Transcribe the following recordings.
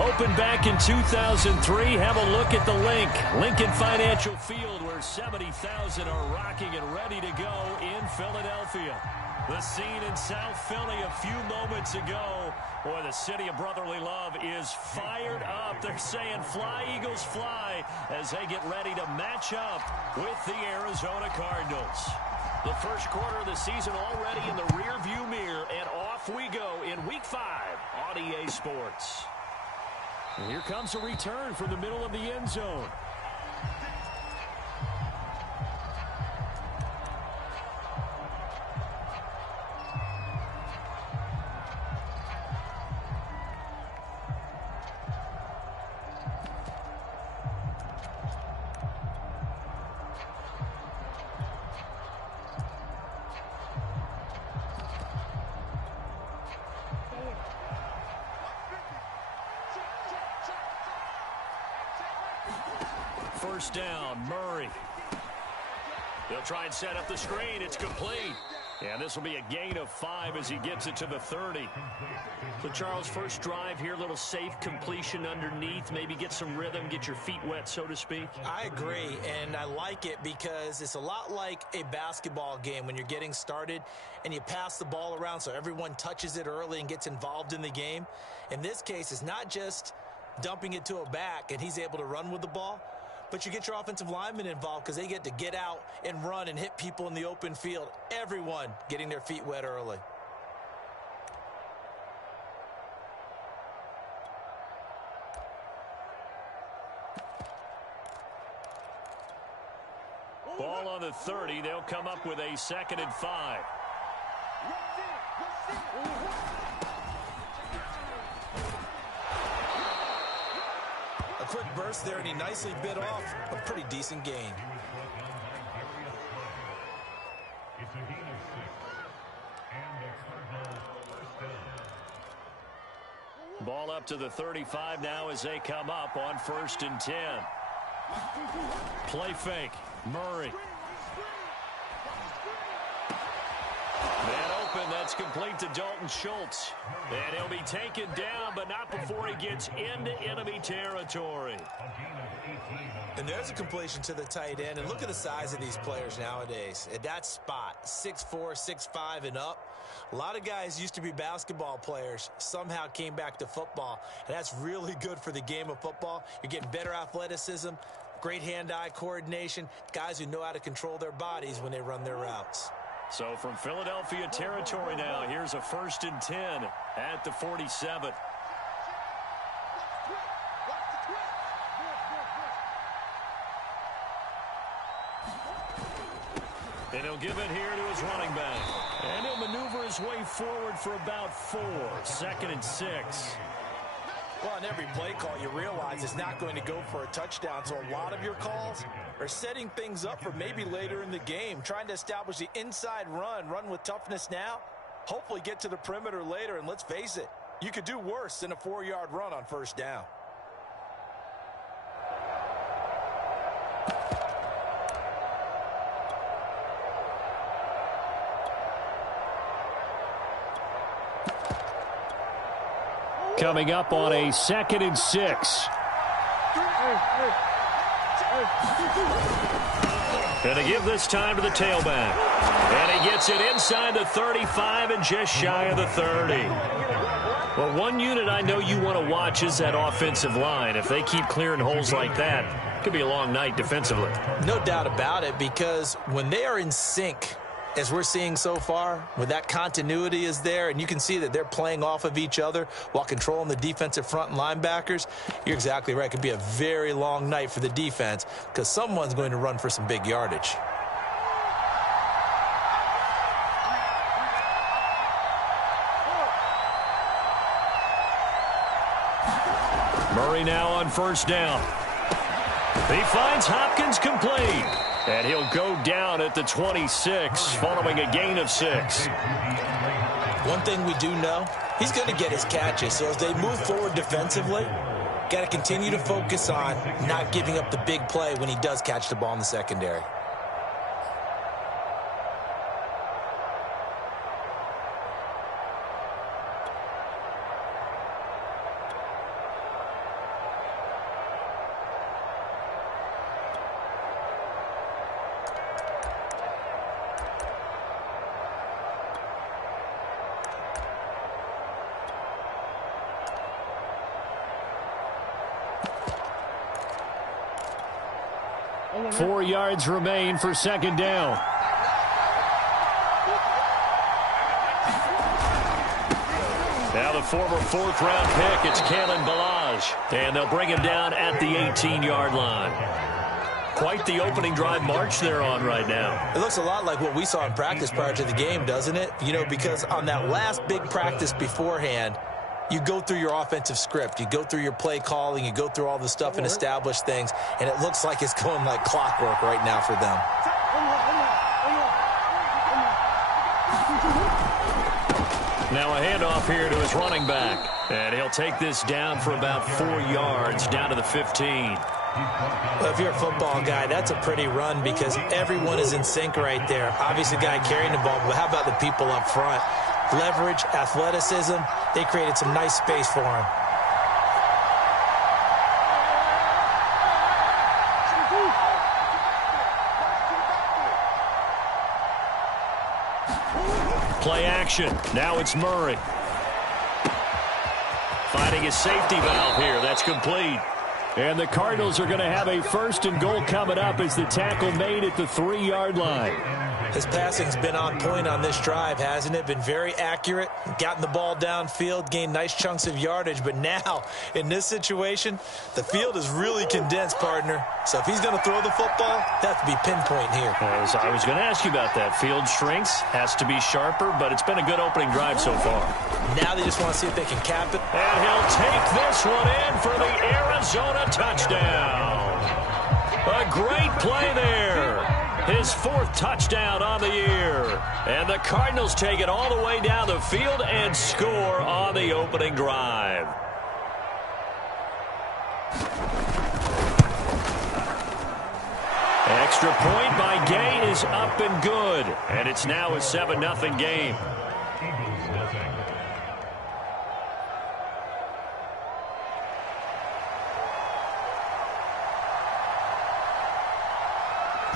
Opened back in 2003. Have a look at the link. Lincoln Financial Field, where 70,000 are rocking and ready to go in Philadelphia. The scene in South Philly a few moments ago. Boy, the city of brotherly love is fired up. They're saying, fly, Eagles, fly, as they get ready to match up with the Arizona Cardinals. The first quarter of the season already in the rearview mirror, and off we go in Week 5 on EA Sports. And here comes a return from the middle of the end zone. First down, Murray. They'll try and set up the screen. It's complete. And this will be a gain of 5 as he gets it to the 30. So, Charles, first drive here, little safe completion underneath. Maybe get some rhythm, get your feet wet, so to speak. I agree, and I like it because it's a lot like a basketball game when you're getting started and you pass the ball around so everyone touches it early and gets involved in the game. In this case, it's not just dumping it to a back and he's able to run with the ball, but you get your offensive linemen involved because they get to get out and run and hit people in the open field. Everyone getting their feet wet early. Ball on the 30. They'll come up with a 2nd and 5. A quick burst there, and he nicely bit off a pretty decent gain. Ball up to the 35 now as they come up on 1st and 10. Play fake. Murray. Man open. That's complete to Dalton Schultz. And he'll be taken down, but not before he gets into enemy territory. And there's a completion to the tight end. And look at the size of these players nowadays. At that spot, 6'4", 6'5", and up. A lot of guys used to be basketball players, somehow came back to football. And that's really good for the game of football. You're getting better athleticism, great hand-eye coordination, guys who know how to control their bodies when they run their routes. So from Philadelphia territory now, here's a 1st and 10 at the 47. And he'll give it here to his running back. And he'll maneuver his way forward for about 4. 2nd and 6. Well, on every play call, you realize it's not going to go for a touchdown. So a lot of your calls are setting things up for maybe later in the game, trying to establish the inside run with toughness now, hopefully get to the perimeter later. And let's face it, you could do worse than a 4-yard run on 1st down. Coming up on a 2nd and 6. And to give this time to the tailback. And he gets it inside the 35 and just shy of the 30. Well, one unit I know you want to watch is that offensive line. If they keep clearing holes like that, it could be a long night defensively. No doubt about it, because when they are in sync, as we're seeing so far, when that continuity is there and you can see that they're playing off of each other while controlling the defensive front and linebackers, you're exactly right. It could be a very long night for the defense because someone's going to run for some big yardage. Murray now on 1st down. He finds Hopkins complete. And he'll go down at the 26 following a gain of 6. One thing we do know, he's going to get his catches. So as they move forward defensively, got to continue to focus on not giving up the big play when he does catch the ball in the secondary. 4 yards remain for second down. Now the former 4th-round pick, it's Kalen Ballage. And they'll bring him down at the 18-yard line. Quite the opening drive march they're on right now. It looks a lot like what we saw in practice prior to the game, doesn't it? You know, because on that last big practice beforehand, you go through your offensive script. You go through your play calling. You go through all the stuff and establish things. And it looks like it's going like clockwork right now for them. Now a handoff here to his running back. And he'll take this down for about 4 yards, down to the 15. Well, if you're a football guy, that's a pretty run because everyone is in sync right there. Obviously, the guy carrying the ball, but how about the people up front? Leverage, athleticism, they created some nice space for him. Play action. Now it's Murray. Finding his safety valve here. That's complete. And the Cardinals are going to have a 1st and goal coming up as the tackle made at the 3-yard line. His passing's been on point on this drive, hasn't it? Been very accurate, gotten the ball downfield, gained nice chunks of yardage. But now, in this situation, the field is really condensed, partner. So if he's going to throw the football, that has to be pinpoint here. As I was going to ask you about that. Field shrinks, has to be sharper, but it's been a good opening drive so far. Now they just want to see if they can cap it. And he'll take this one in for the Arizona touchdown. A great play there. His 4th touchdown on the year. And the Cardinals take it all the way down the field and score on the opening drive. Extra point by Gay is up and good. And it's now a 7-0 game.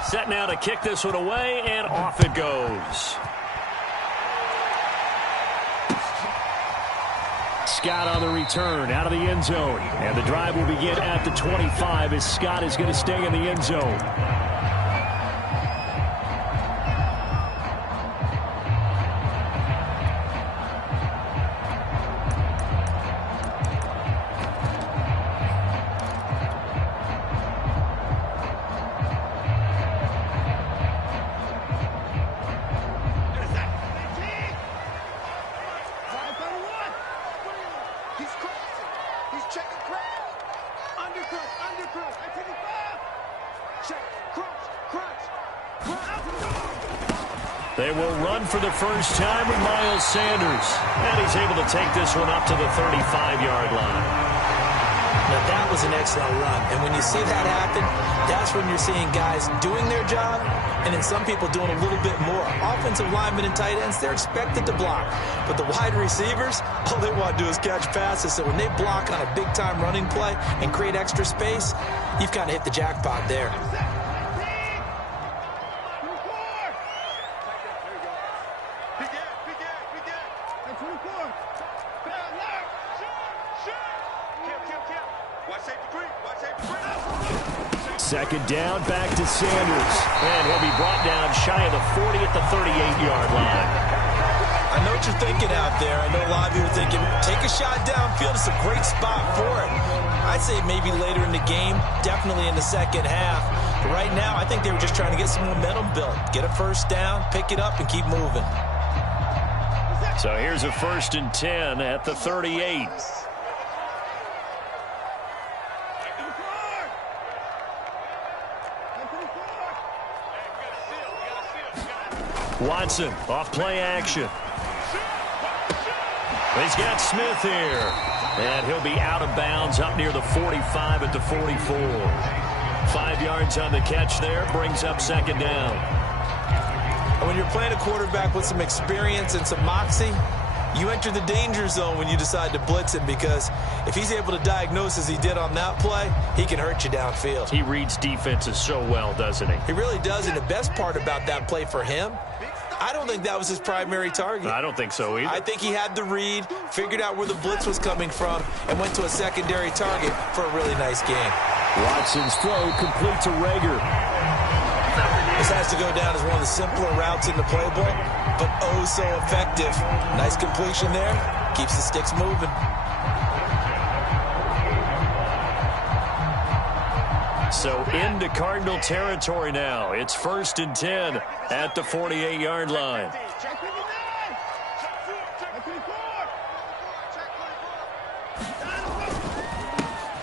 Set now to kick this one away, and off it goes. Scott on the return, out of the end zone. And the drive will begin at the 25 as Scott is going to stay in the end zone. They will run for the first time with Miles Sanders. And he's able to take this one up to the 35-yard line. Now, that was an excellent run. And when you see that happen, that's when you're seeing guys doing their job and then some people doing a little bit more. Offensive linemen and tight ends, they're expected to block. But the wide receivers, all they want to do is catch passes. So when they block on a big-time running play and create extra space, you've kind of hit the jackpot there. Second down, back to Sanders. And he'll be brought down shy of the 40 at the 38-yard line. I know what you're thinking out there. I know a lot of you are thinking, take a shot downfield. It's a great spot for it. I'd say maybe later in the game, definitely in the second half. But right now, I think they were just trying to get some momentum built. Get a first down, pick it up, and keep moving. So here's a 1st and 10 at the 38. Watson off play action. He's got Smith here. And he'll be out of bounds up near the 45 at the 44. 5 yards on the catch there. Brings up second down. When you're playing a quarterback with some experience and some moxie, you enter the danger zone when you decide to blitz him, because if he's able to diagnose as he did on that play, he can hurt you downfield. He reads defenses so well, doesn't he? He really does, and the best part about that play for him, I don't think that was his primary target. I don't think so either. I think he had the read, figured out where the blitz was coming from, and went to a secondary target for a really nice game. Watson's throw complete to Rager. This has to go down as one of the simpler routes in the playbook, but oh so effective. Nice completion there. Keeps the sticks moving. So into Cardinal territory now. It's 1st and 10 at the 48-yard line.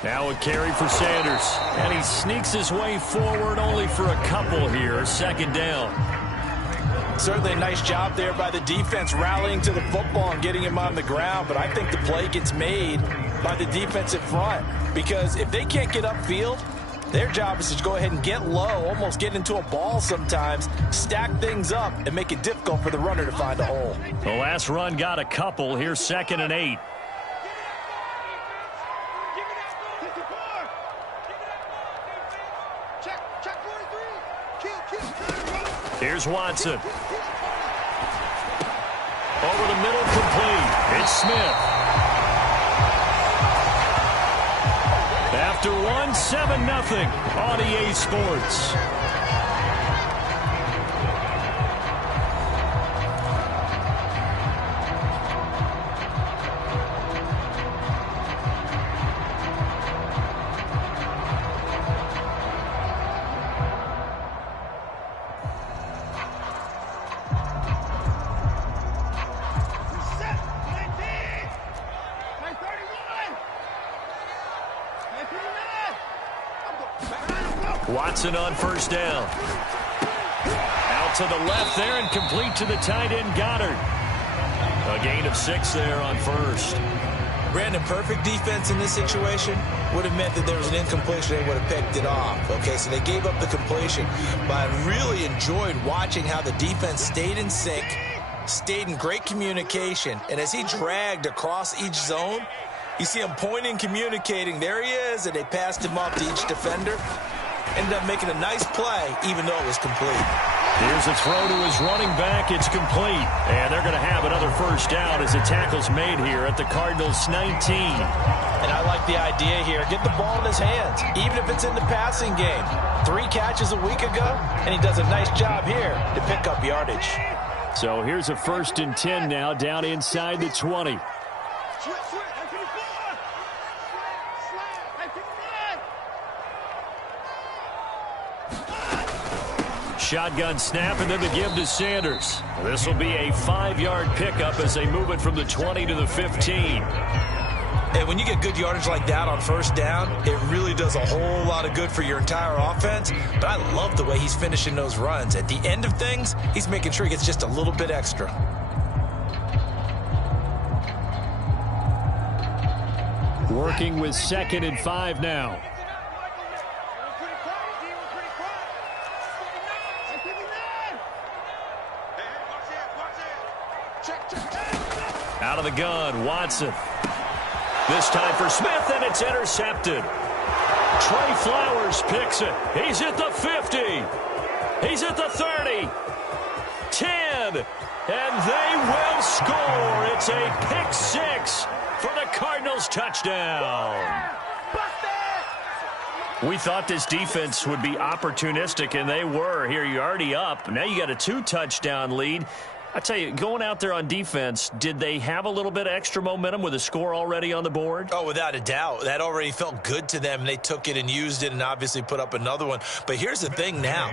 Now a carry for Sanders. And he sneaks his way forward only for a couple here. 2nd down. Certainly a nice job there by the defense rallying to the football and getting him on the ground. But I think the play gets made by the defensive front. Because if they can't get upfield, their job is to go ahead and get low, almost get into a ball sometimes, stack things up, and make it difficult for the runner to find a hole. The last run got a couple. Here's 2nd and 8. Here's Watson. Over the middle, complete. It's Smith. After 7-0 on EA Sports. Watson on 1st down. Out to the left there and complete to the tight end Goddard. A gain of 6 there on 1st. Brandon, perfect defense in this situation would have meant that there was an incompletion. They would have picked it off. Okay, so they gave up the completion. But I really enjoyed watching how the defense stayed in sync, stayed in great communication. And as he dragged across each zone, you see him pointing, communicating. There he is, and they passed him off to each defender. Ended up making a nice play, even though it was complete. Here's a throw to his running back. It's complete. And they're going to have another 1st down as the tackle's made here at the Cardinals' 19. And I like the idea here. Get the ball in his hands, even if it's in the passing game. 3 catches a week ago, and he does a nice job here to pick up yardage. So here's a 1st and 10 now down inside the 20. Shotgun snap, and then the give to Sanders. This will be a 5-yard pickup as they move it from the 20 to the 15. And when you get good yardage like that on 1st down, it really does a whole lot of good for your entire offense. But I love the way he's finishing those runs. At the end of things, he's making sure he gets just a little bit extra. Working with 2nd and 5 now. Out of the gun, Watson. This time for Smith, and it's intercepted. Trey Flowers picks it. He's at the 50. He's at the 30. 10. And they will score. It's a pick 6 for the Cardinals touchdown. We thought this defense would be opportunistic, and they were. Here, you're already up. Now you got a 2-touchdown lead. I tell you, going out there on defense, did they have a little bit of extra momentum with a score already on the board? Oh, without a doubt. That already felt good to them. They took it and used it and obviously put up another one. But here's the thing now.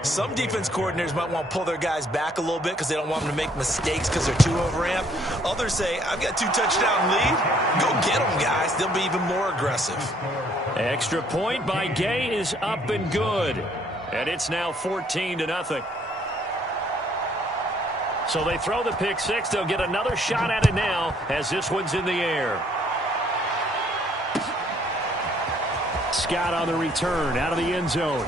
Some defense coordinators might want to pull their guys back a little bit because they don't want them to make mistakes because they're too overamped. Others say, I've got 2-touchdown lead. Go get them, guys. They'll be even more aggressive. Extra point by Gay is up and good. And it's now 14-0. So they throw the pick 6. They'll get another shot at it now as this one's in the air. Scott on the return out of the end zone.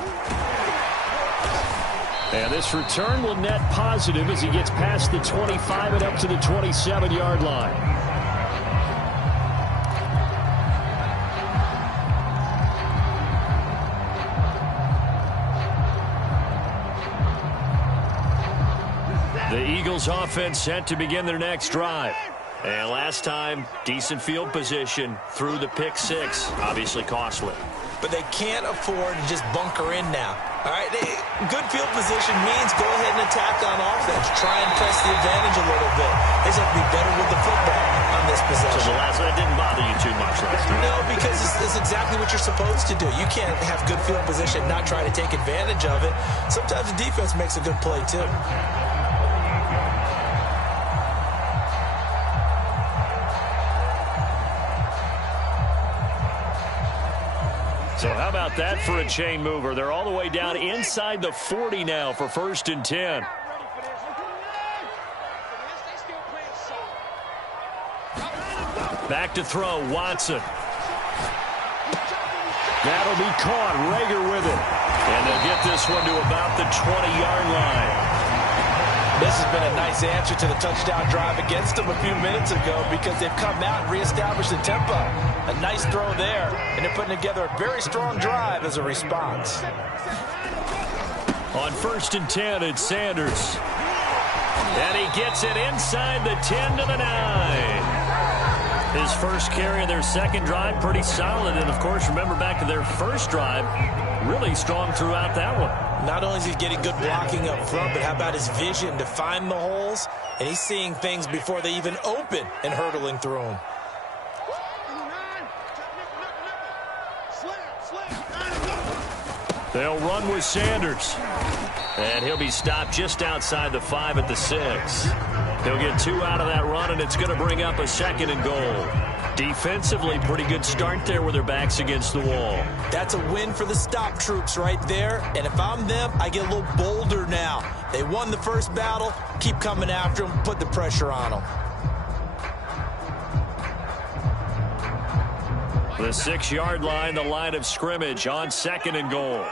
And this return will net positive as he gets past the 25 and up to the 27-yard line. The Eagles offense set to begin their next drive. And last time, decent field position through the pick 6, obviously costly. but they can't afford to just bunker in now. All right, good field position means go ahead and attack on offense. Try and press the advantage a little bit. They just have to be better with the football on this possession. So the last one didn't bother you too much last time? No, because it's exactly what you're supposed to do. You can't have good field position, not try to take advantage of it. Sometimes the defense makes a good play, too. So how about that for a chain mover? They're all the way down inside the 40 now for 1st and 10. Back to throw, Watson. That'll be caught. Rager with it. And they'll get this one to about the 20-yard line. This has been a nice answer to the touchdown drive against them a few minutes ago because they've come out and reestablished the tempo. A nice throw there, and they're putting together a very strong drive as a response. On 1st and 10, it's Sanders. And he gets it inside the 10 to the 9. His first carry of their second drive, pretty solid. And, of course, remember back to their first drive, really strong throughout that one. Not only is he getting good blocking up front, but how about his vision to find the holes? And he's seeing things before they even open and hurdling through them. They'll run with Sanders. And he'll be stopped just outside the 5 at the 6. He'll get 2 out of that run, and it's going to bring up a 2nd and goal. Defensively, pretty good start there with their backs against the wall. That's a win for the stop troops right there. And if I'm them, I get a little bolder now. They won the first battle. Keep coming after them. Put the pressure on them. The 6-yard line, the line of scrimmage on 2nd and goal.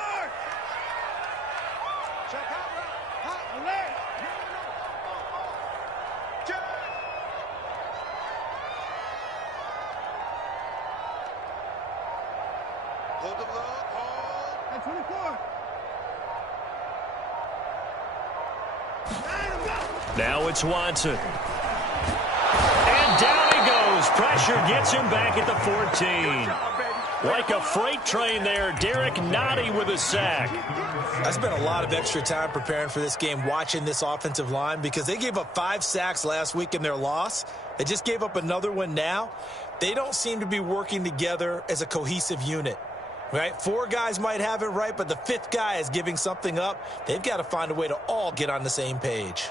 Now it's Watson. And down he goes. Pressure gets him back at the 14. Like a freight train there, Derek Nottie with a sack. I spent a lot of extra time preparing for this game watching this offensive line because they gave up 5 sacks last week in their loss. They just gave up another one now. They don't seem to be working together as a cohesive unit. Right? 4 guys might have it right, but the 5th guy is giving something up. They've got to find a way to all get on the same page.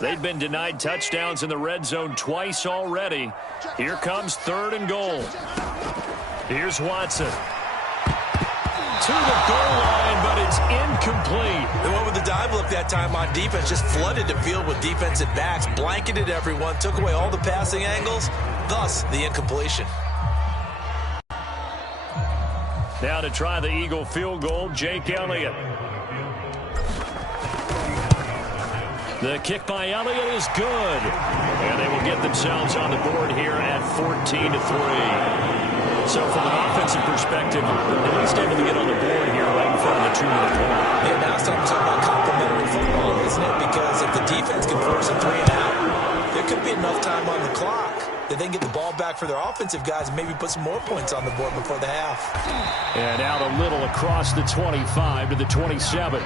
They've been denied touchdowns in the red zone twice already. Here comes 3rd and goal. Here's Watson. To the goal line, but it's incomplete. The one with the dive look that time on defense just flooded the field with defensive backs, blanketed everyone, took away all the passing angles, thus the incompletion. Now to try the Eagle field goal, Jake Elliott. The kick by Elliott is good. And they will get themselves on the board here at 14-3. So from an offensive perspective, at least able to get on the board here right in front of the 2-minute mark. Yeah, now it's time to talk about complementary football, isn't it? Because if the defense can force a 3 and out, there could be enough time on the clock that they can get the ball back for their offensive guys and maybe put some more points on the board before the half. And out a little across the 25 to the 27.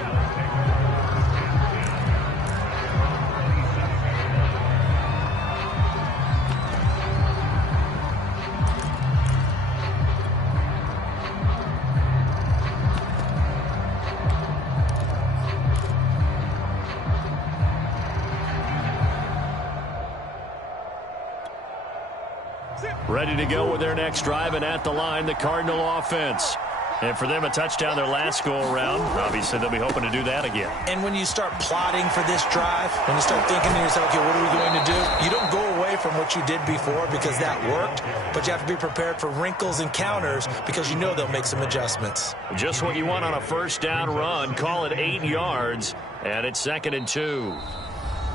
Ready to go with their next drive, and at the line, the Cardinal offense. And for them, a touchdown their last go-around. Obviously, they'll be hoping to do that again. And when you start plotting for this drive, when you start thinking to yourself, okay, what are we going to do? You don't go away from what you did before because that worked, but you have to be prepared for wrinkles and counters because you know they'll make some adjustments. Just what you want on a first down run. Call it 8 yards, and it's 2nd and 2.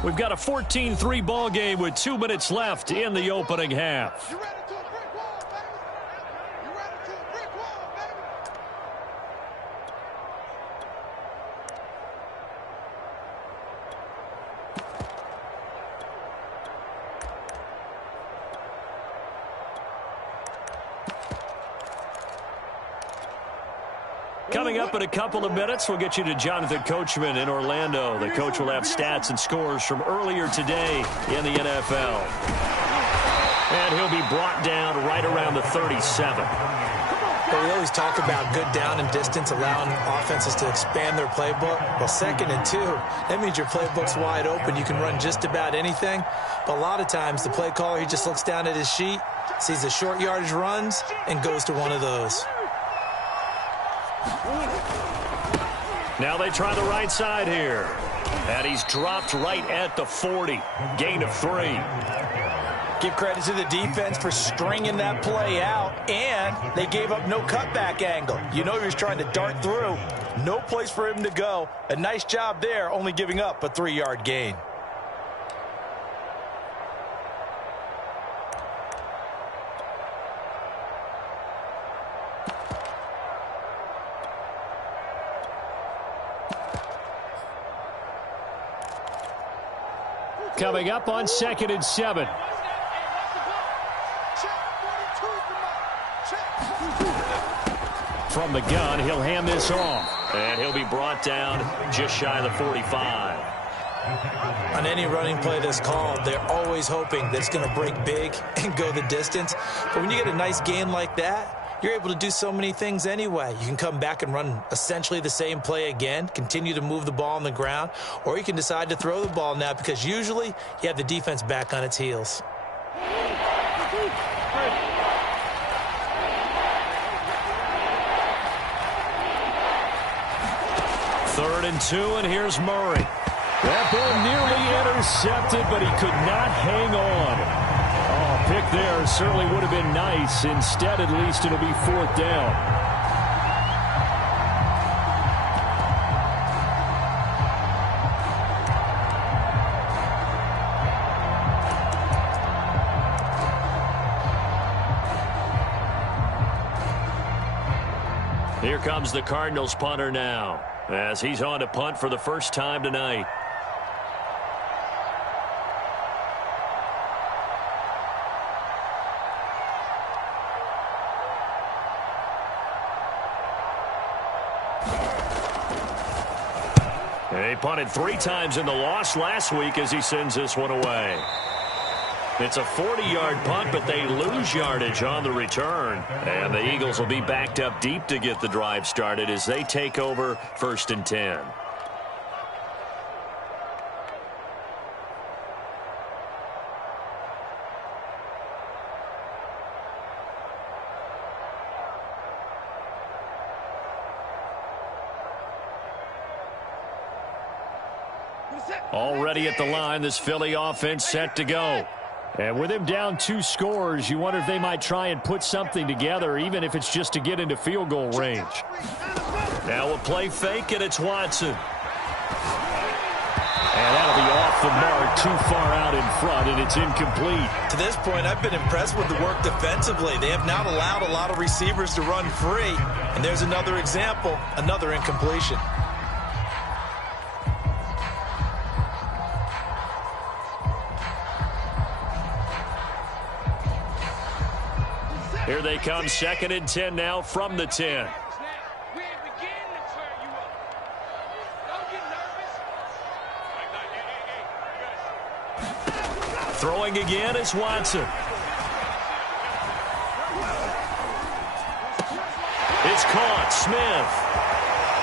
We've got a 14-3 ball game with 2 minutes left in the opening half. Coming up in a couple of minutes, we'll get you to Jonathan Coachman in Orlando. The coach will have stats and scores from earlier today in the NFL. And he'll be brought down right around the 37. Well, we always talk about good down and distance, allowing offenses to expand their playbook. Well, 2nd and 2, that means your playbook's wide open. You can run just about anything. But a lot of times, the play caller, he just looks down at his sheet, sees the short yardage runs, and goes to one of those. Now they try the right side here. And he's dropped right at the 40. Gain of 3. Give credit to the defense for stringing that play out, and they gave up no cutback angle. You know he was trying to dart through. No place for him to go. A nice job there, only giving up a 3-yard gain. Coming up on 2nd and 7. From the gun, he'll hand this off. And he'll be brought down just shy of the 45. On any running play that's called, they're always hoping that it's going to break big and go the distance. But when you get a nice gain like that, you're able to do so many things anyway. You can come back and run essentially the same play again, continue to move the ball on the ground, or you can decide to throw the ball now because usually you have the defense back on its heels. Third and 2, and here's Murray. That ball nearly intercepted, but he could not hang on. Oh, pick there certainly would have been nice. Instead, at least, it'll be 4th down. Here comes the Cardinals punter now, as he's on to punt for the first time tonight. He punted 3 times in the loss last week as he sends this one away. It's a 40-yard punt, but they lose yardage on the return. And the Eagles will be backed up deep to get the drive started as they take over 1st and 10. Already at the line, this Philly offense set to go. And with him down 2 scores, you wonder if they might try and put something together, even if it's just to get into field goal range. Now a play fake, and it's Watson. And that'll be off the mark, too far out in front, and it's incomplete. To this point, I've been impressed with the work defensively. They have not allowed a lot of receivers to run free. And there's another example, another incompletion. Here they come, 2nd and 10 now from the 10. Throwing again is Watson. It's caught, Smith.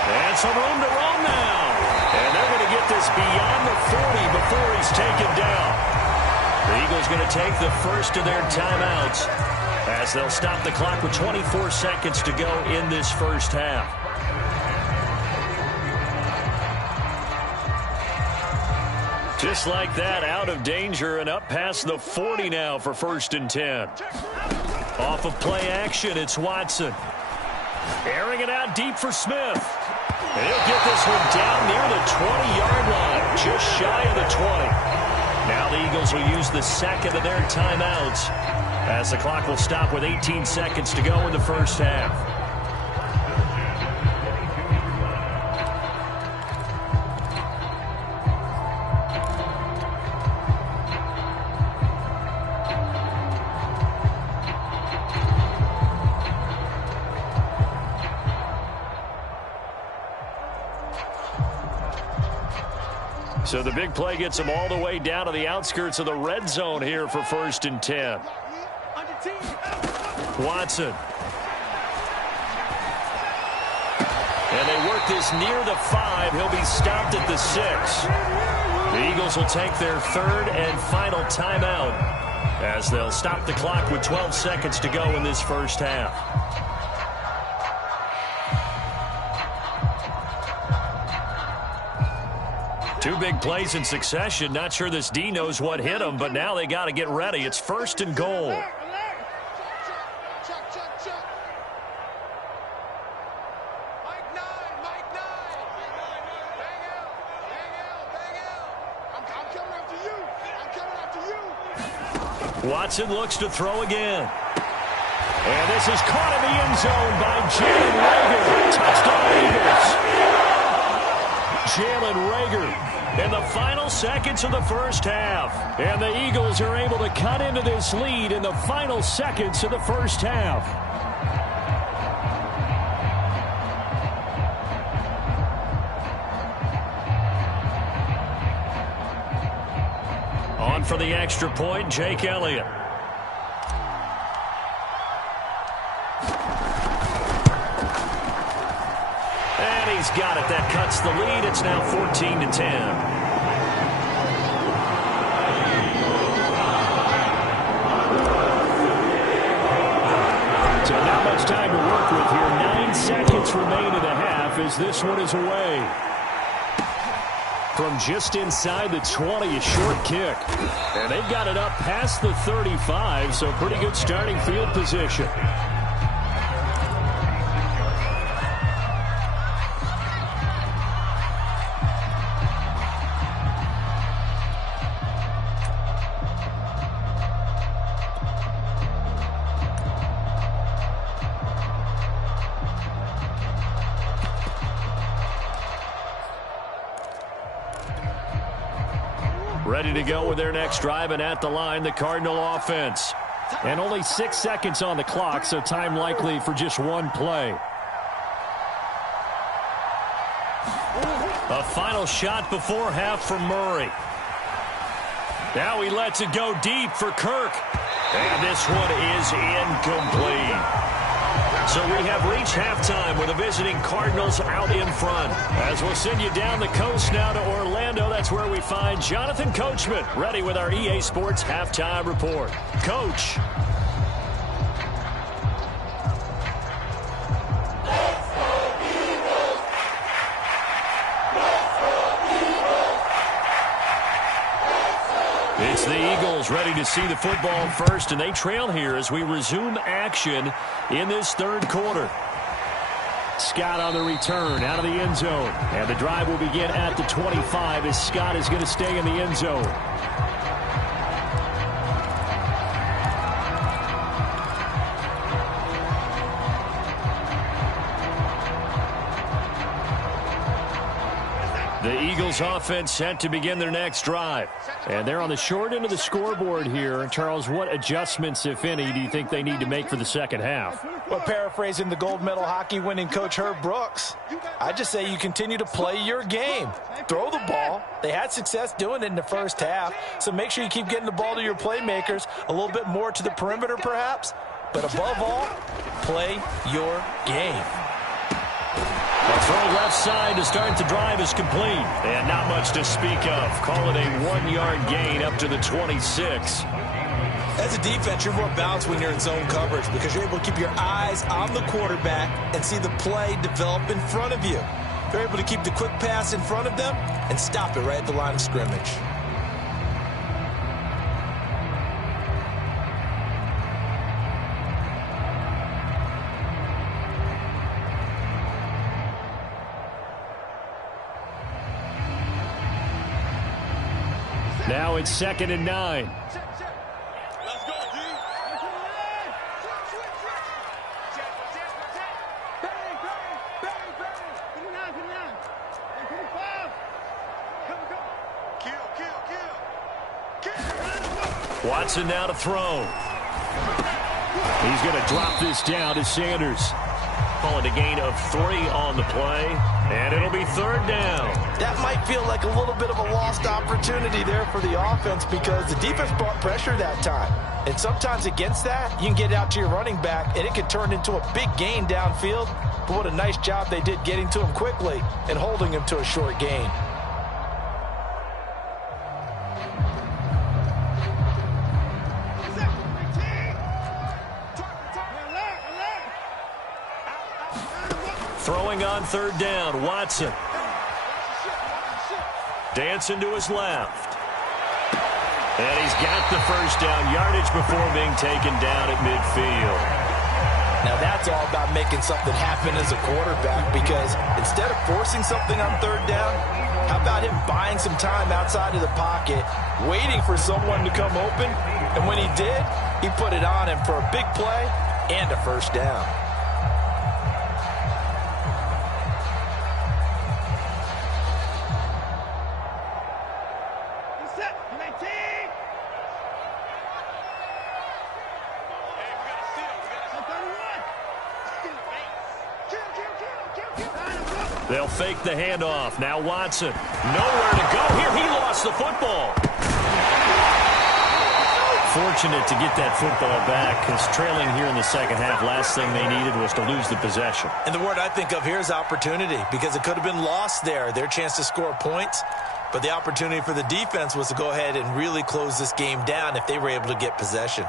And some room to run now. And they're going to get this beyond the 40 before he's taken down. The Eagles going to take the first of their timeouts, as they'll stop the clock with 24 seconds to go in this first half. Just like that, out of danger and up past the 40 now for 1st and 10. Off of play action, it's Watson. Airing it out deep for Smith. And he'll get this one down near the 20-yard line, just shy of the 20. Now the Eagles will use the second of their timeouts, as the clock will stop with 18 seconds to go in the first half. So the big play gets them all the way down to the outskirts of the red zone here for 1st and 10. Watson. And they work this near the 5. He'll be stopped at the 6. The Eagles will take their 3rd and final timeout as they'll stop the clock with 12 seconds to go in this first half. Two big plays in succession. Not sure this D knows what hit him, but now they got to get ready. It's 1st and goal. Watson looks to throw again. And this is caught in the end zone by Jalen Reagor. Touchdown, Eagles. Jalen Reagor in the final seconds of the first half. And the Eagles are able to cut into this lead in the final seconds of the first half. On for the extra point, Jake Elliott. And he's got it. That cuts the lead. It's now 14-10. So not much time to work with here. 9 seconds remain in the half as this one is away. From just inside the 20, a short kick. And they've got it up past the 35, so pretty good starting field position. Ready to go with their next drive, and at the line, the Cardinal offense. And only 6 seconds on the clock, so time likely for just one play. A final shot before half from Murray. Now he lets it go deep for Kirk. And this one is incomplete. So we have reached halftime with the visiting Cardinals out in front. As we'll send you down the coast now to Orlando, that's where we find Jonathan Coachman, ready with our EA Sports Halftime Report. Coach. It's the Eagles ready to see the football first, and they trail here as we resume action in this third quarter. Scott on the return out of the end zone, and the drive will begin at the 25 as Scott is going to stay in the end zone. The Eagles offense set to begin their next drive. And they're on the short end of the scoreboard here. Charles, what adjustments, if any, do you think they need to make for the second half? Well, paraphrasing the gold medal hockey winning coach Herb Brooks, I just say you continue to play your game. Throw the ball. They had success doing it in the first half, so make sure you keep getting the ball to your playmakers, a little bit more to the perimeter perhaps, but above all, play your game. A throw left side to start the drive is complete. And not much to speak of. Call it a 1-yard gain up to the 26. As a defense, you're more balanced when you're in zone coverage because you're able to keep your eyes on the quarterback and see the play develop in front of you. You're able to keep the quick pass in front of them and stop it right at the line of scrimmage. Now it's 2nd and 9. Watson now to throw. He's going to drop this down to Sanders. Calling a gain of 3 on the play, and it'll be 3rd down. That might feel like a little bit of a lost opportunity there for the offense because the defense brought pressure that time. And sometimes against that, you can get out to your running back, and it can turn into a big gain downfield. But what a nice job they did getting to him quickly and holding him to a short gain. Throwing on 3rd down, Watson. Dancing to his left. And he's got the 1st down yardage before being taken down at midfield. Now that's all about making something happen as a quarterback, because instead of forcing something on 3rd down, how about him buying some time outside of the pocket, waiting for someone to come open, and when he did, he put it on him for a big play and a 1st down. They'll fake the handoff. Now Watson. Nowhere to go here. He lost the football. Fortunate to get that football back, because trailing here in the 2nd half, last thing they needed was to lose the possession. And the word I think of here is opportunity, because it could have been lost there, their chance to score points. But the opportunity for the defense was to go ahead and really close this game down if they were able to get possession.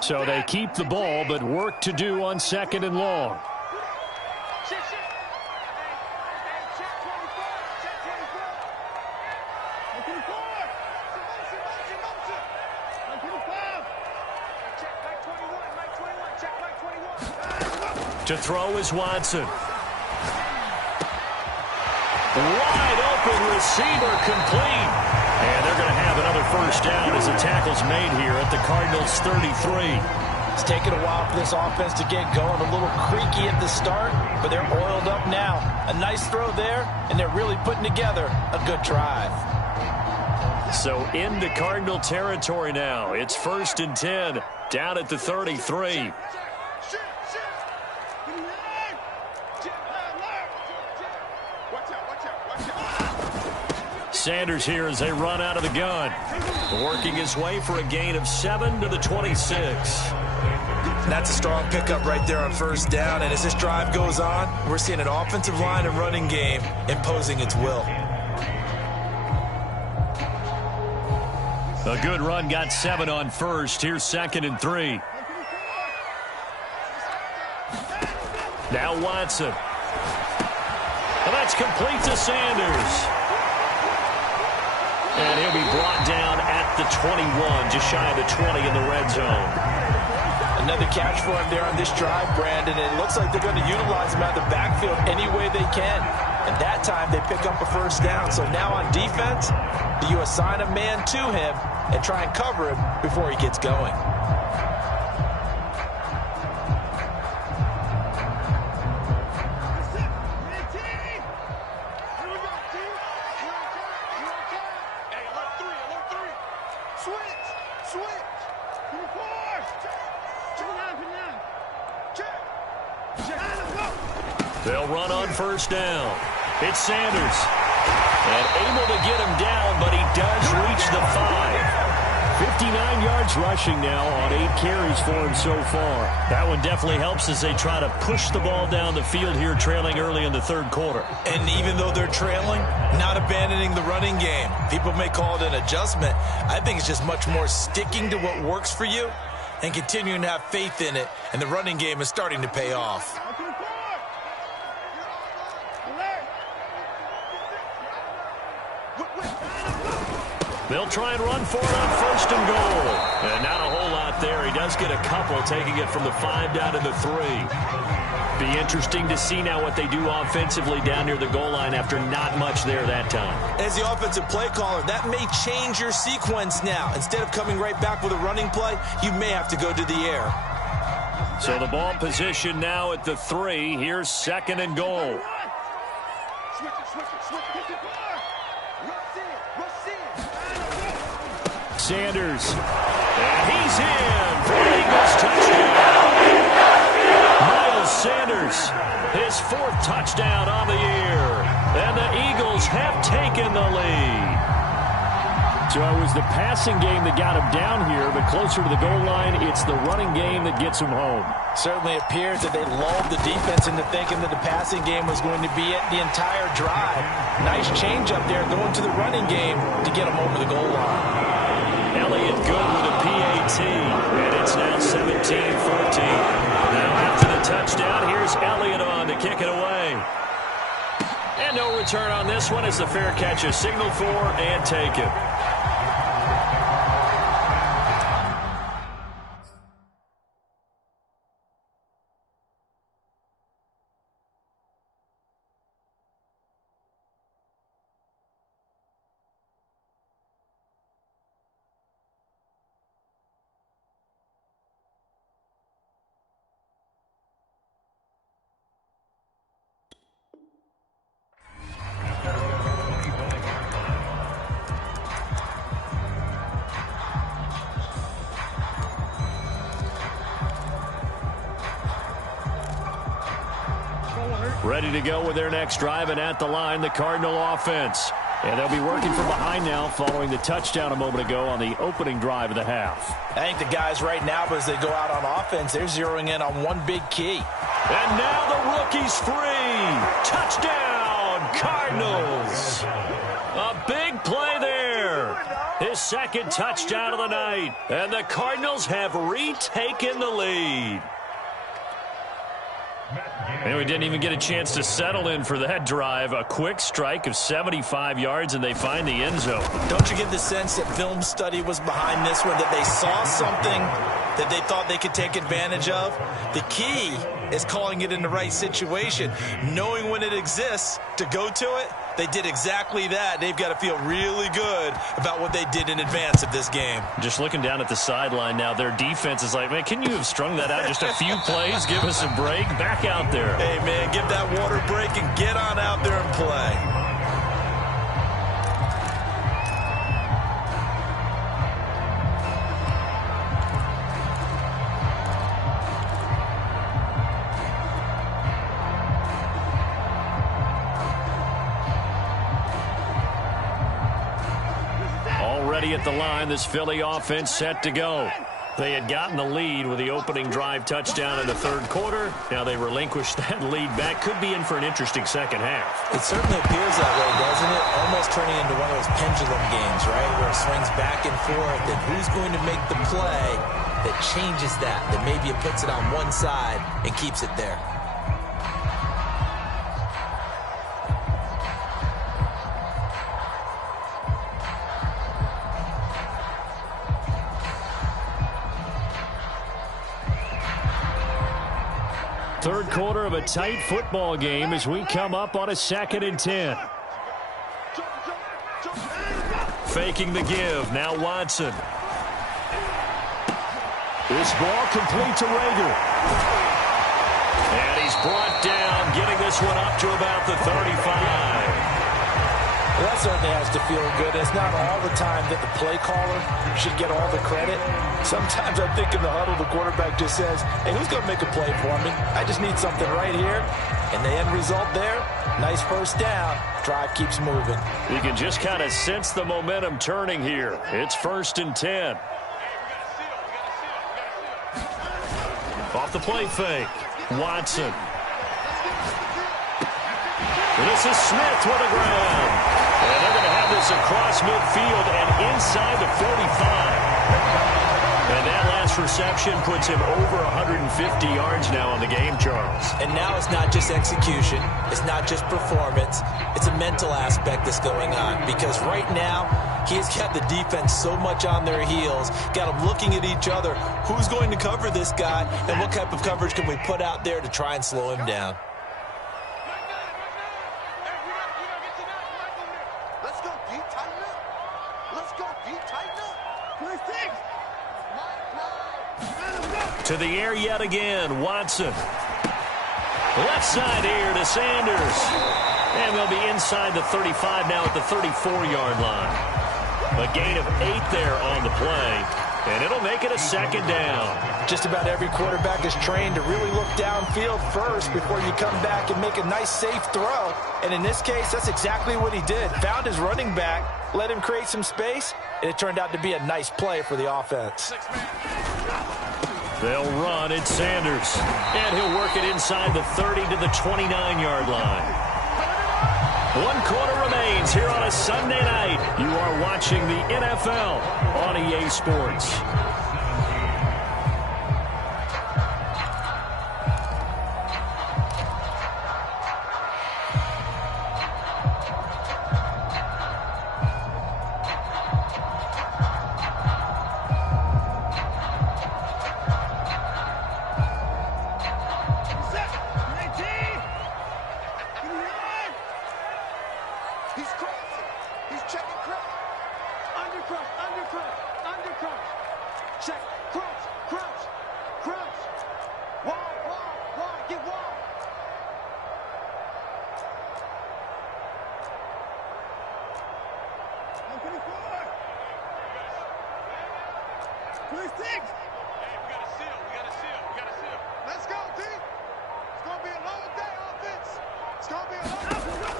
So they keep the ball, but work to do on 2nd and long. To throw is Watson. Wide open receiver, complete. And they're going to have another 1st down as the tackle's made here at the Cardinals' 33. It's taken a while for this offense to get going. A little creaky at the start, but they're oiled up now. A nice throw there, and they're really putting together a good drive. So into Cardinal territory now. It's 1st and 10, down at the 33. Sanders here as they run out of the gun. Working his way for a gain of 7 to the 26. That's a strong pickup right there on 1st down. And as this drive goes on, we're seeing an offensive line and running game imposing its will. A good run, got 7 on 1st. Here's 2nd and 3. Now Watson. And that's complete to Sanders. And he'll be brought down at the 21, just shy of the 20 in the red zone. Another catch for him there on this drive, Brandon. And it looks like they're going to utilize him out of the backfield any way they can. And that time they pick up a 1st down. So now on defense, you assign a man to him and try and cover him before he gets going. They'll run on 1st down. It's Sanders. And able to get him down, but he does reach the 5. 59 yards rushing now on 8 carries for him so far. That one definitely helps as they try to push the ball down the field here, trailing early in the 3rd quarter. And even though they're trailing, not abandoning the running game. People may call it an adjustment. I think it's just much more sticking to what works for you and continuing to have faith in it. And the running game is starting to pay off. They'll try and run for it on 1st and goal. And not a whole lot there. He does get a couple, taking it from the 5 down to the 3. Be interesting to see now what they do offensively down near the goal line after not much there that time. As the offensive play caller, that may change your sequence now. Instead of coming right back with a running play, you may have to go to the air. So the ball position now at the 3. Here's 2nd and goal. Sanders. And he's in for the Eagles touchdown. Miles Sanders, his 4th touchdown on the year. And the Eagles have taken the lead. So it was the passing game that got him down here, but closer to the goal line, it's the running game that gets him home. Certainly appears that they lulled the defense into thinking that the passing game was going to be it the entire drive. Nice change up there going to the running game to get him over the goal line. Elliott good with a PAT, and it's now 17-14. Now after the touchdown, here's Elliott on to kick it away. And no return on this one as the fair catch is signaled for and taken. Ready to go with their next drive, and at the line, the Cardinal offense. And they'll be working from behind now following the touchdown a moment ago on the opening drive of the half. I think the guys right now, as they go out on offense, they're zeroing in on one big key. And now the rookie's free. Touchdown, Cardinals. A big play there. His 2nd touchdown of the night. And the Cardinals have retaken the lead. And we didn't even get a chance to settle in for that drive. A quick strike of 75 yards, and they find the end zone. Don't you get the sense that film study was behind this one, that they saw something that they thought they could take advantage of? The key is calling it in the right situation, knowing when it exists to go to it. They did exactly that. They've got to feel really good about what they did in advance of this game. Just looking down at the sideline now, their defense is like, man, can you have strung that out just a few plays? Give us a break. Back out there. Hey, man, give that water break and get on out there and play. Already at the line, this Philly offense set to go. They had gotten the lead with the opening drive touchdown in the 3rd quarter. Now they relinquished that lead back. Could be in for an interesting second half. It certainly appears that way, doesn't it? Almost turning into one of those pendulum games, right? Where it swings back and forth, and who's going to make the play that changes that maybe it puts it on one side and keeps it there. Third quarter of a tight football game as we come up on a 2nd and 10. Faking the give. Now Watson. This ball complete to Rager. And he's brought down, getting this one up to about the 35. Well, that certainly has to feel good. It's not all the time that the play caller should get all the credit. Sometimes I think in the huddle, the quarterback just says, hey, who's going to make a play for me? I just need something right here. And the end result there, nice first down. Drive keeps moving. You can just kind of sense the momentum turning here. It's 1st and 10. Off the play fake. Watson. This is Smith with the ground. And they're going to have this across midfield and inside the 45. And that last reception puts him over 150 yards now on the game, Charles. And now it's not just execution. It's not just performance. It's a mental aspect that's going on. Because right now, he's got the defense so much on their heels, got them looking at each other. Who's going to cover this guy, and what type of coverage can we put out there to try and slow him down? Let's go deep, tighten up. Let's go deep, tighten up. 26. To the air yet again, Watson. Left side here to Sanders. And they'll be inside the 35 now at the 34-yard line. A gain of 8 there on the play. And it'll make it a second down. Just about every quarterback is trained to really look downfield first before you come back and make a nice, safe throw. And in this case, that's exactly what he did. Found his running back, let him create some space, and it turned out to be a nice play for the offense. They'll run. It's Sanders. And he'll work it inside the 30 to the 29-yard line. 1 quarter remains here on a Sunday night. You are watching the NFL on EA Sports.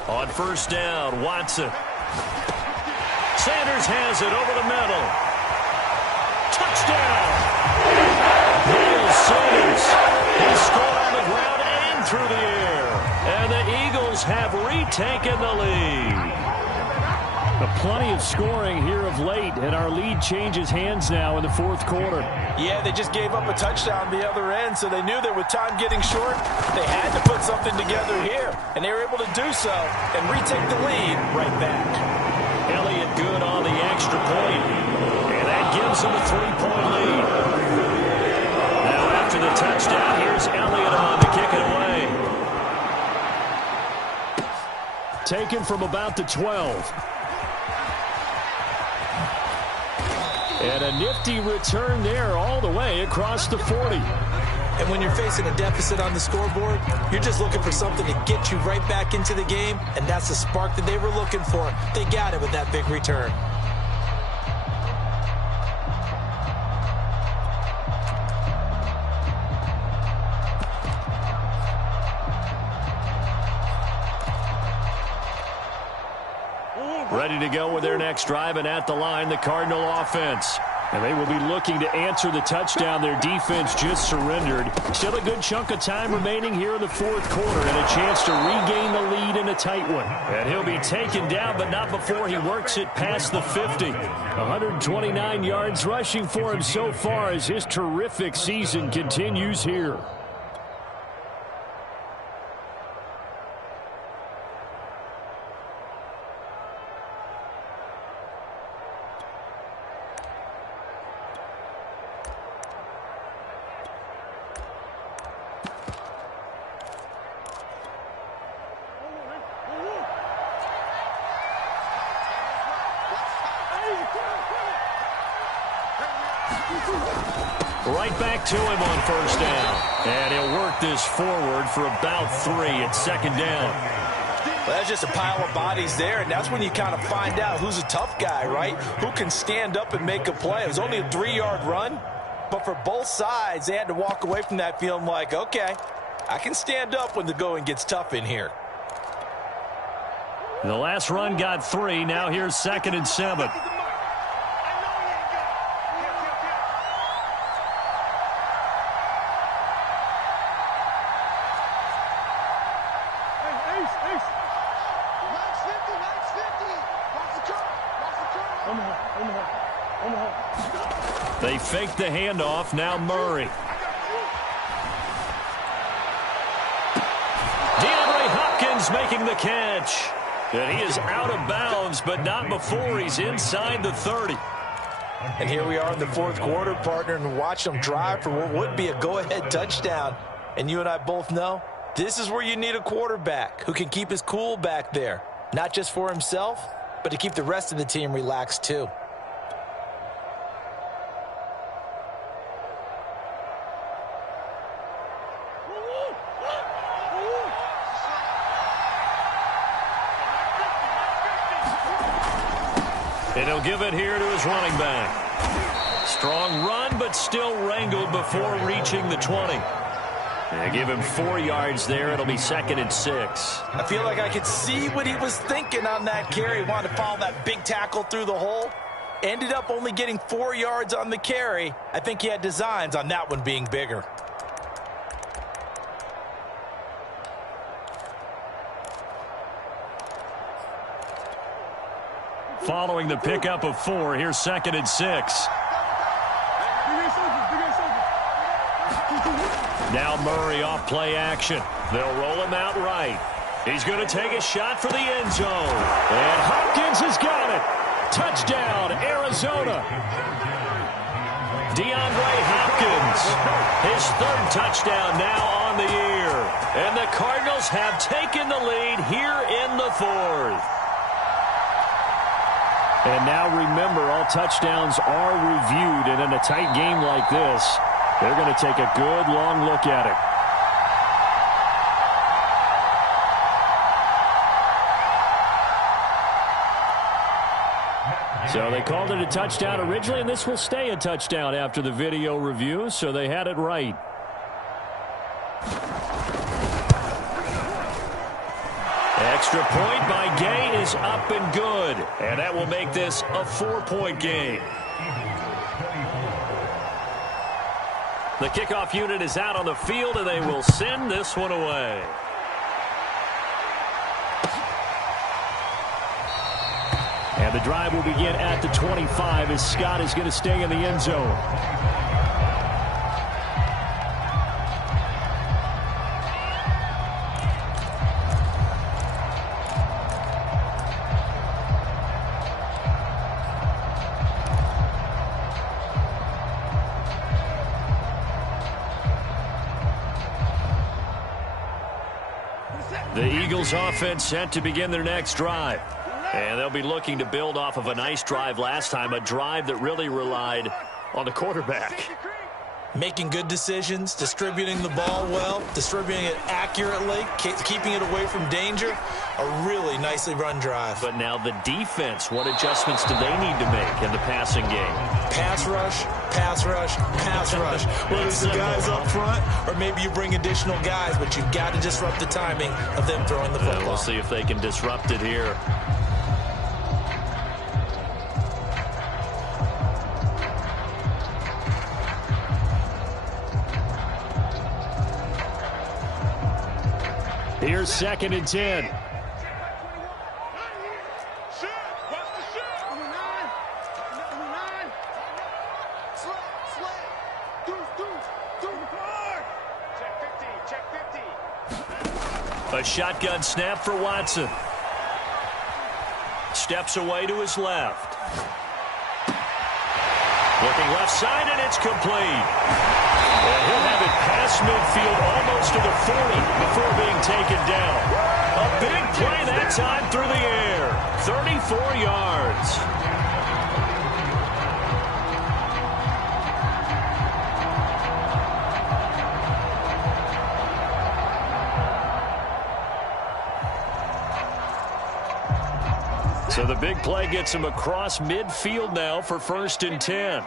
On first down, Watson. Sanders has it over the middle. Touchdown! Miles Sanders. He scored on the ground and through the air. And the Eagles have retaken the lead. Plenty of scoring here of late, and our lead changes hands now in the fourth quarter. Yeah, they just gave up a touchdown the other end, so they knew that with time getting short, they had to put something together here. And they were able to do so and retake the lead right back. Elliott good on the extra point, and that gives them a 3-point lead. Now after the touchdown, here's Elliott on to kick it away. Taken from about the 12. And a nifty return there all the way across the 40. And when you're facing a deficit on the scoreboard, you're just looking for something to get you right back into the game, and that's the spark that they were looking for. They got it with that big return. Ready to go with their next drive, and at the line, the Cardinal offense. And they will be looking to answer the touchdown their defense just surrendered. Still a good chunk of time remaining here in the fourth quarter, and a chance to regain the lead in a tight one. And he'll be taken down, but not before he works it past the 50. 129 yards rushing for him so far as his terrific season continues here. Right back to him on first down. And he'll work this forward for about 3 at second down. Well, that's just a pile of bodies there, and that's when you kind of find out who's a tough guy, right? Who can stand up and make a play. It was only a 3-yard run, but for both sides, they had to walk away from that feeling like, okay, I can stand up when the going gets tough in here. The last run got 3. Now here's 2nd and 7. They fake the handoff. Now Murray. DeAndre Hopkins making the catch. And he is out of bounds, but not before he's inside the 30. And here we are in the fourth quarter, partner, and watch them drive for what would be a go-ahead touchdown. And you and I both know this is where you need a quarterback who can keep his cool back there. Not just for himself, but to keep the rest of the team relaxed too. give it here to his running back. Strong run, but still wrangled before reaching the 20. They give him 4 yards there. It'll be 2nd and 6. I feel like I could see what he was thinking on that carry. He wanted to follow that big tackle through the hole. Ended up only getting 4 yards on the carry. I think he had designs on that one being bigger. Following the pickup of 4, here's 2nd and 6. Now Murray off play action. They'll roll him out right. He's going to take a shot for the end zone. And Hopkins has got it. Touchdown, Arizona. DeAndre Hopkins, his 3rd touchdown now on the year. And the Cardinals have taken the lead here in the 4th. And now remember, all touchdowns are reviewed, and in a tight game like this, they're going to take a good long look at it. So they called it a touchdown originally, and this will stay a touchdown after the video review, so they had it right. Extra point by Gay is up and good, and that will make this a 4-point game. The kickoff unit is out on the field, and they will send this one away. And the drive will begin at the 25 as Scott is going to stay in the end zone. The Eagles offense set to begin their next drive. And they'll be looking to build off of a nice drive last time, a drive that really relied on the quarterback. Making good decisions, distributing the ball well, distributing it accurately, keeping it away from danger. A really nicely run drive. But now the defense, what adjustments do they need to make in the passing game? Pass rush, pass rush, pass rush. Whether it's the guys up front or maybe you bring additional guys, but you've got to disrupt the timing of them throwing the football. We'll see if they can disrupt it here. Here's 2nd and 10. A shotgun snap for Watson. Steps away to his left. Looking left side, and it's complete. And he'll have it past midfield almost to the 40 before being taken down. A big play that time through the air. 34 yards. So the big play gets him across midfield now for 1st and 10.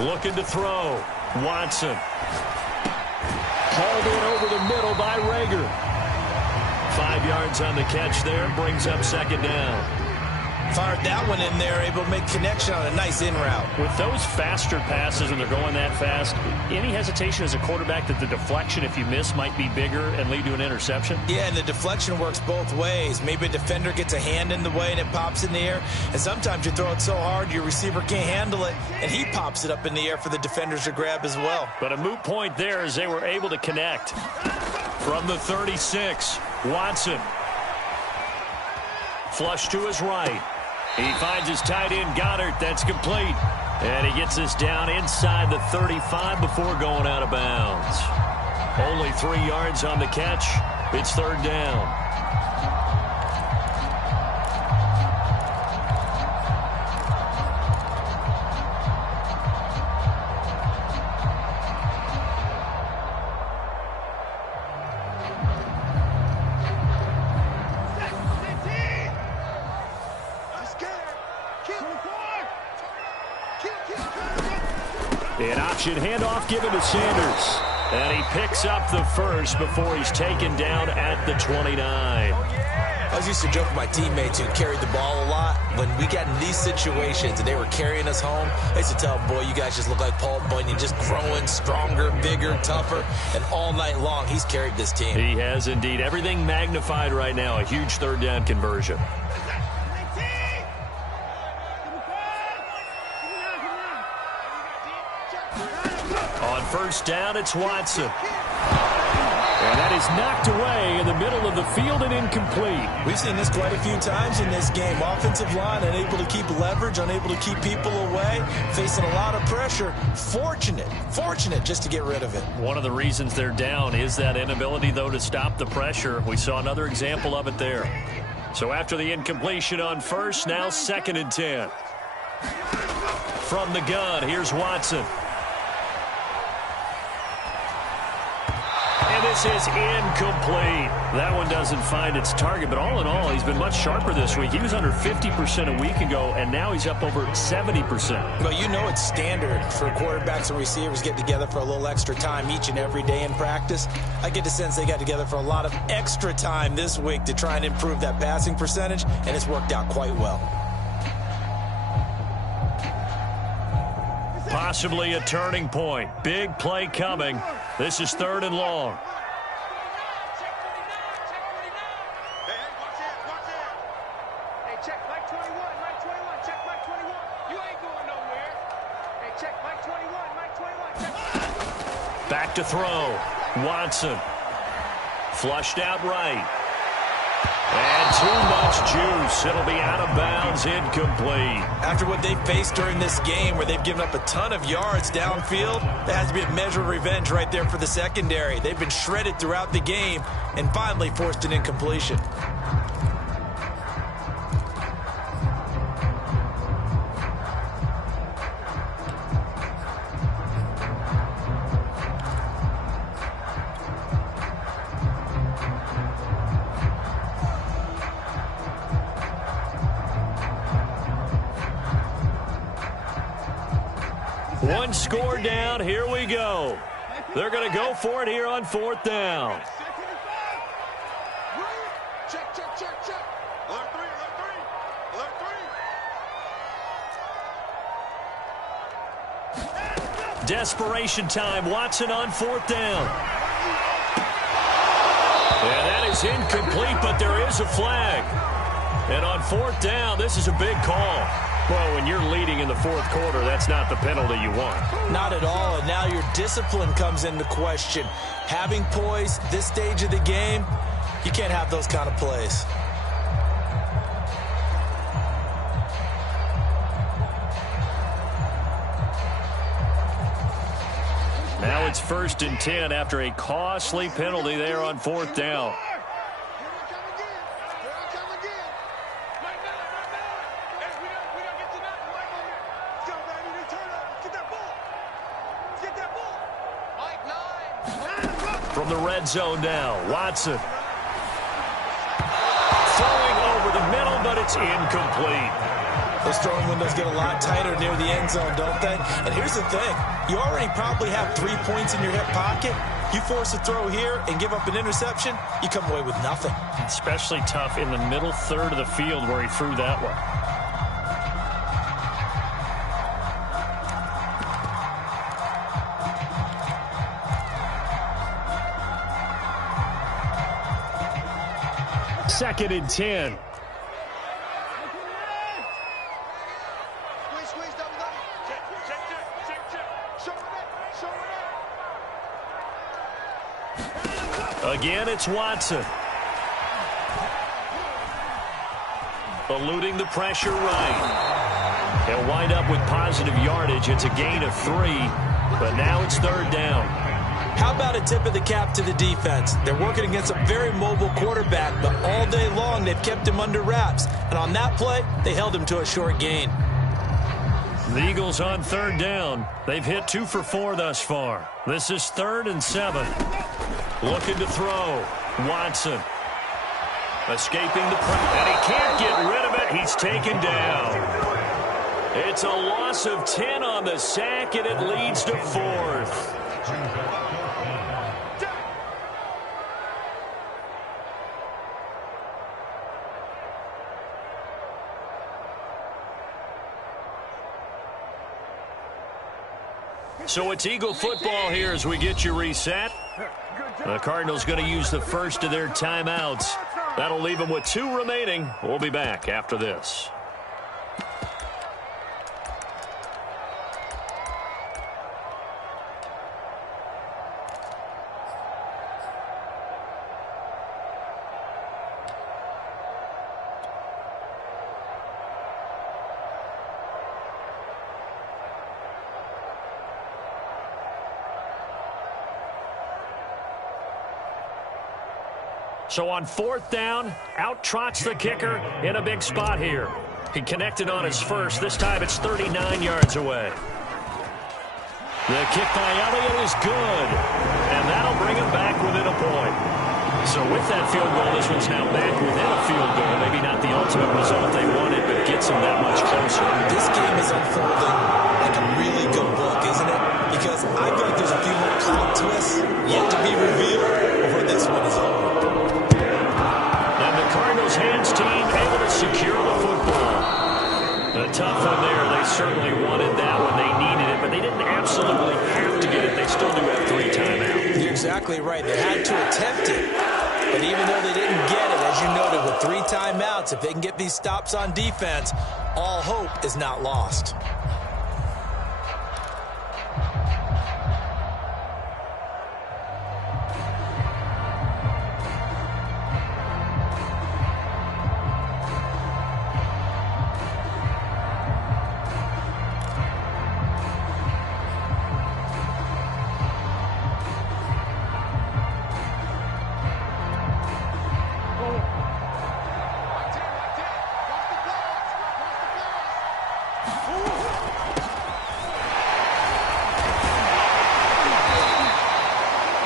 Looking to throw. Watson. Hauled in over the middle by Rager. 5 yards on the catch there. Brings up 2nd down. Fired that one in there, able to make connection on a nice in route. With those faster passes and they're going that fast, any hesitation as a quarterback that the deflection, if you miss, might be bigger and lead to an interception? Yeah, and the deflection works both ways. Maybe a defender gets a hand in the way and it pops in the air. And sometimes you throw it so hard your receiver can't handle it, and he pops it up in the air for the defenders to grab as well. But a moot point there as they were able to connect. From the 36, Watson. Flush to his right. He finds his tight end, Goddard. That's complete. And he gets this down inside the 35 before going out of bounds. Only 3 yards on the catch. It's 3rd down. An option handoff given to Sanders. And he picks up the first before he's taken down at the 29. I was used to joke with my teammates who carried the ball a lot. When we got in these situations and they were carrying us home, I used to tell them, boy, you guys just look like Paul Bunyan, just growing stronger, bigger, tougher. And all night long, he's carried this team. He has indeed. Everything magnified right now. A huge third down conversion. On first down, it's Watson. And that is knocked away in the middle of the field and incomplete. We've seen this quite a few times in this game. Offensive line unable to keep leverage, unable to keep people away, facing a lot of pressure. Fortunate just to get rid of it. One of the reasons they're down is that inability, though, to stop the pressure. We saw another example of it there. So after the incompletion on first, now 2nd and 10. From the gun, here's Watson. And this is incomplete. That one doesn't find its target, but all in all, he's been much sharper this week. He was under 50% a week ago, and now he's up over 70%. Well, you know it's standard for quarterbacks and receivers get together for a little extra time each and every day in practice. I get the sense they got together for a lot of extra time this week to try and improve that passing percentage, and it's worked out quite well. Possibly a turning point. Big play coming. This is 3rd and long. Hey, check Mike 21, Mike 21, check Mike 21. You ain't going nowhere. Hey, check Mike 21, Mike 21, check. Back to throw. Watson. Flushed out right. And too much juice. It'll be out of bounds, incomplete. After what they faced during this game where they've given up a ton of yards downfield, there has to be a measure of revenge right there for the secondary. They've been shredded throughout the game and finally forced an incompletion. One score down. Here we go. They're going to go for it here on 4th down. Check, check, check, check. Alert 3, alert 3, alert 3. Desperation time. Watson on 4th down. And that is incomplete, but there is a flag. And on 4th down, this is a big call. Well, when you're leading in the 4th quarter, that's not the penalty you want. Not at all, and now your discipline comes into question. Having poise this stage of the game, you can't have those kind of plays. Now it's 1st and 10 after a costly penalty there on 4th down. From the red zone now, Watson. Throwing over the middle, but it's incomplete. Those throwing windows get a lot tighter near the end zone, don't they? And here's the thing. You already probably have 3 points in your hip pocket. You force a throw here and give up an interception, you come away with nothing. Especially tough in the middle third of the field where he threw that one. Second and 10. Squeeze, double, double. Check, check, check, check, check. Show it up. Again, it's Watson. Eluding the pressure right. He'll wind up with positive yardage. It's a gain of 3, but now it's 3rd down. How about a tip of the cap to the defense? They're working against a very mobile quarterback, but all day long they've kept him under wraps. And on that play, they held him to a short gain. The Eagles on 3rd down. They've hit 2 for 4 thus far. This is 3rd and 7. Looking to throw. Watson. Escaping the pressure. And he can't get rid of it. He's taken down. It's a loss of 10 on the sack, and it leads to 4th. So it's Eagle football here as we get you reset. The Cardinals going to use the first of their timeouts. That'll leave them with 2 remaining. We'll be back after this. So on 4th down, out trots the kicker in a big spot here. He connected on his first. This time it's 39 yards away. The kick by Elliott is good, and that'll bring him back within a point. So with that field goal, this one's now back within a field goal. Maybe not the ultimate result they wanted, but gets them that much closer. This game is unfolding like a really good book, isn't it? Because I feel like there's a few more plot twists yet to be revealed before this one is over. Cardinals hands team able to secure the football. A tough one there. They certainly wanted that one. They needed it, but they didn't absolutely have to get it. They still do have 3 timeouts. You're exactly right. They had to attempt it. But even though they didn't get it, as you noted, with 3 timeouts, if they can get these stops on defense, all hope is not lost.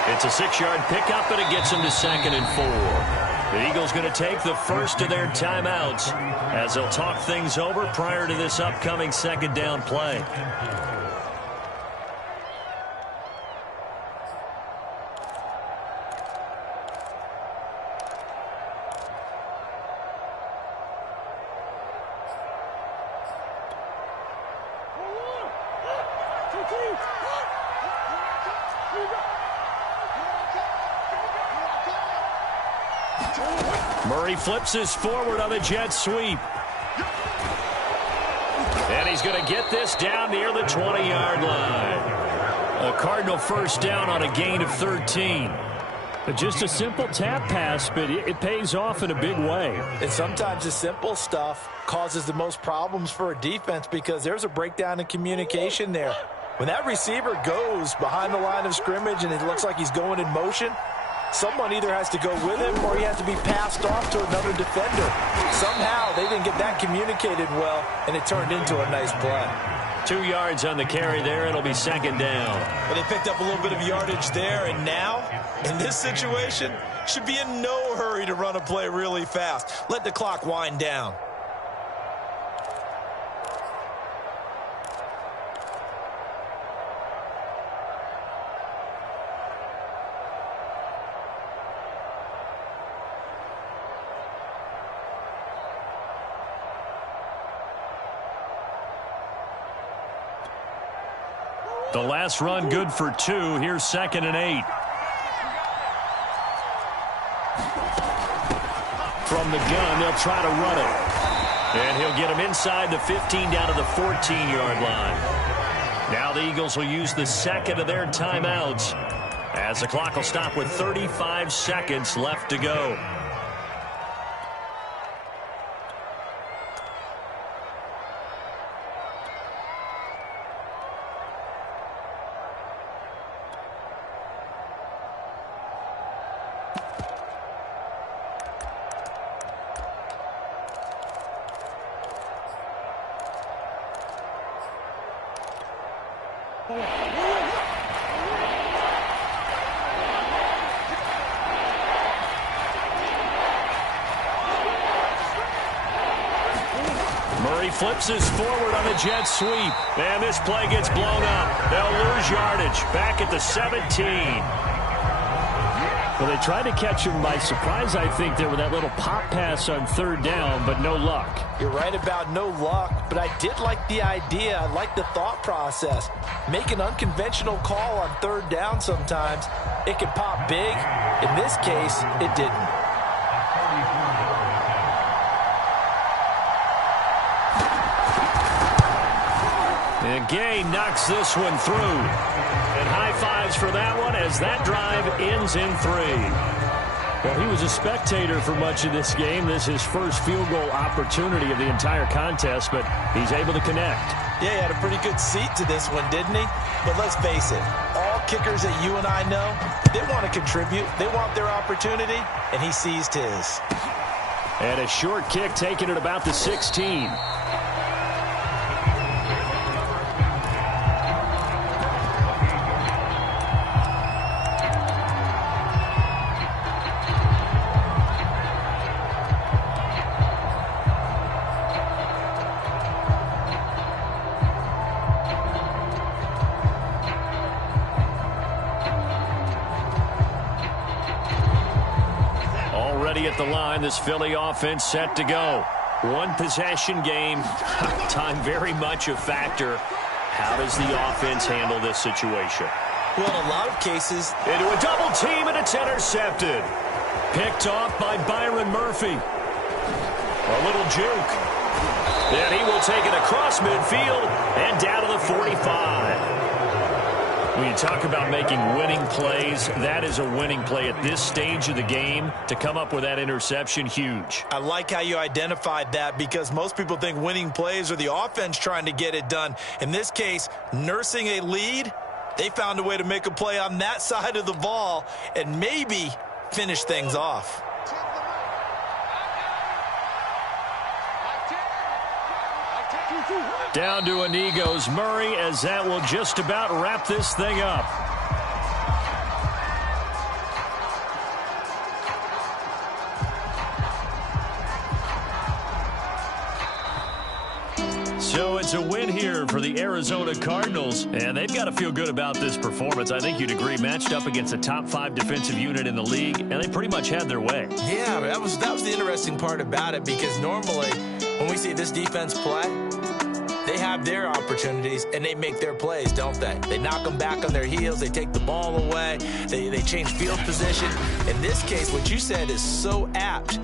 It's a 6-yard pickup, and it gets them to 2nd and 4. The Eagles going to take the first of their timeouts as they'll talk things over prior to this upcoming 2nd down play. Murray flips this forward on the jet sweep. And he's going to get this down near the 20-yard line. A Cardinal first down on a gain of 13. Just a simple tap pass, but it pays off in a big way. And sometimes the simple stuff causes the most problems for a defense because there's a breakdown in communication there. When that receiver goes behind the line of scrimmage and it looks like he's going in motion, someone either has to go with him or he has to be passed off to another defender. Somehow they didn't get that communicated well, and it turned into a nice play. 2 yards on the carry there. It'll be 2nd down. Well, they picked up a little bit of yardage there, and now, in this situation, should be in no hurry to run a play really fast. Let the clock wind down. The last run good for 2. Here's 2nd and 8. From the gun, they'll try to run it. And he'll get him inside the 15 down to the 14-yard line. Now the Eagles will use the 2nd of their timeouts as the clock will stop with 35 seconds left to go. he flips this forward on a jet sweep. And this play gets blown up. They'll lose yardage. Back at the 17. Well, they tried to catch him by surprise, I think, there with that little pop pass on third down, but no luck. You're right about no luck, but I did like the idea. I like the thought process. Make an unconventional call on third down sometimes. It can pop big. In this case, it didn't. And Gay knocks this one through. And high fives for that one as that drive ends in 3. Well, he was a spectator for much of this game. This is his first field goal opportunity of the entire contest, but he's able to connect. Yeah, he had a pretty good seat to this one, didn't he? But let's face it, all kickers that you and I know, they want to contribute. They want their opportunity, and he seized his. And a short kick taken at about the 16. At the line, this Philly offense set to go. One possession game. Time very much a factor. How does the offense handle this situation? Well, in a lot of cases, into a double team, and it's intercepted. Picked off by Byron Murphy. A little juke. Then he will take it across midfield and down to the 45. When you talk about making winning plays, that is a winning play at this stage of the game. To come up with that interception, huge. I like how you identified that because most people think winning plays are the offense trying to get it done. In this case, nursing a lead, they found a way to make a play on that side of the ball and maybe finish things off. Down to a knee goes Murray as that will just about wrap this thing up. So it's a win here for the Arizona Cardinals, and they've got to feel good about this performance. I think you'd agree, matched up against a top 5 defensive unit in the league, and they pretty much had their way. Yeah, that was the interesting part about it, because normally when we see this defense play, they have their opportunities, and they make their plays, don't they? They knock them back on their heels. They take the ball away. They change field position. In this case, what you said is so apt.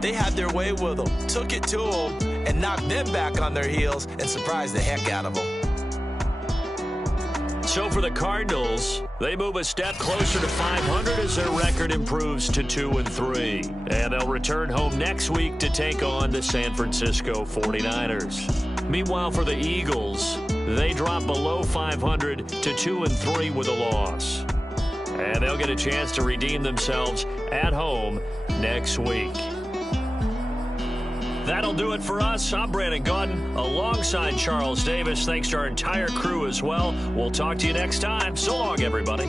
They had their way with them, took it to them, and knocked them back on their heels and surprised the heck out of them. So for the Cardinals, they move a step closer to 500 as their record improves to 2-3. And they'll return home next week to take on the San Francisco 49ers. Meanwhile, for the Eagles, they drop below 500 to 2-3 with a loss. And they'll get a chance to redeem themselves at home next week. That'll do it for us. I'm Brandon Gaudin alongside Charles Davis. Thanks to our entire crew as well. We'll talk to you next time. So long, everybody.